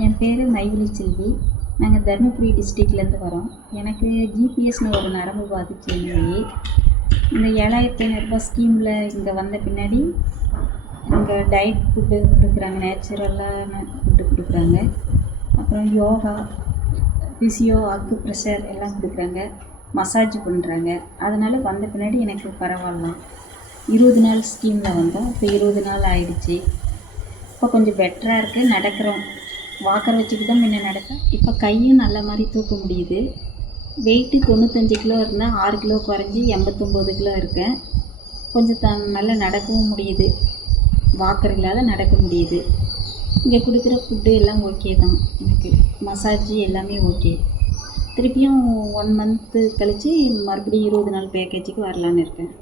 என் பேர் மைவிலி செல்வி. நாங்கள் தருமபுரி டிஸ்ட்ரிக்ட்லேருந்து வரோம். எனக்கு ஜிபிஎஸ்னு ஒரு நரம்பு பாதிச்சு நோய். இந்த 7500 ஸ்கீமில் இங்கே வந்த பின்னாடி இங்கே டயட் ஃபுட்டு கொடுக்குறாங்க, நேச்சுரலான ஃபுட்டு கொடுக்குறாங்க. அப்புறம் யோகா, ஃபிசியோ, அக்கு ப்ரெஷர் எல்லாம் கொடுக்குறாங்க, மசாஜ் பண்ணுறாங்க. அதனால் வந்த பின்னாடி எனக்கு பரவாயில்லாம். 20 நாள் ஸ்கீமில் வந்தோம். இப்போ 20 நாள் ஆயிடுச்சு. இப்போ கொஞ்சம் பெட்டராக இருக்குது. நடக்கிறோம். வாக்கர் வச்சுட்டு தான் முன்ன நடப்பேன். இப்போ கையும் நல்ல மாதிரி தூக்க முடியுது. வெயிட்டு 95 கிலோ இருந்தால் 6 கிலோ குறைஞ்சி 89 கிலோ இருக்கேன். கொஞ்சம் நல்லா நடக்கவும் முடியுது. வாக்கர் இல்லாத நடக்க முடியுது. இங்கே கொடுக்குற ஃபுட்டு எல்லாம் ஓகே தான். எனக்கு மசாஜ் எல்லாமே ஓகே. திருப்பியும் 1 மந்த்து கழித்து மறுபடியும் 20 நாள் பேக்கேஜுக்கு வரலான்னு இருக்கேன்.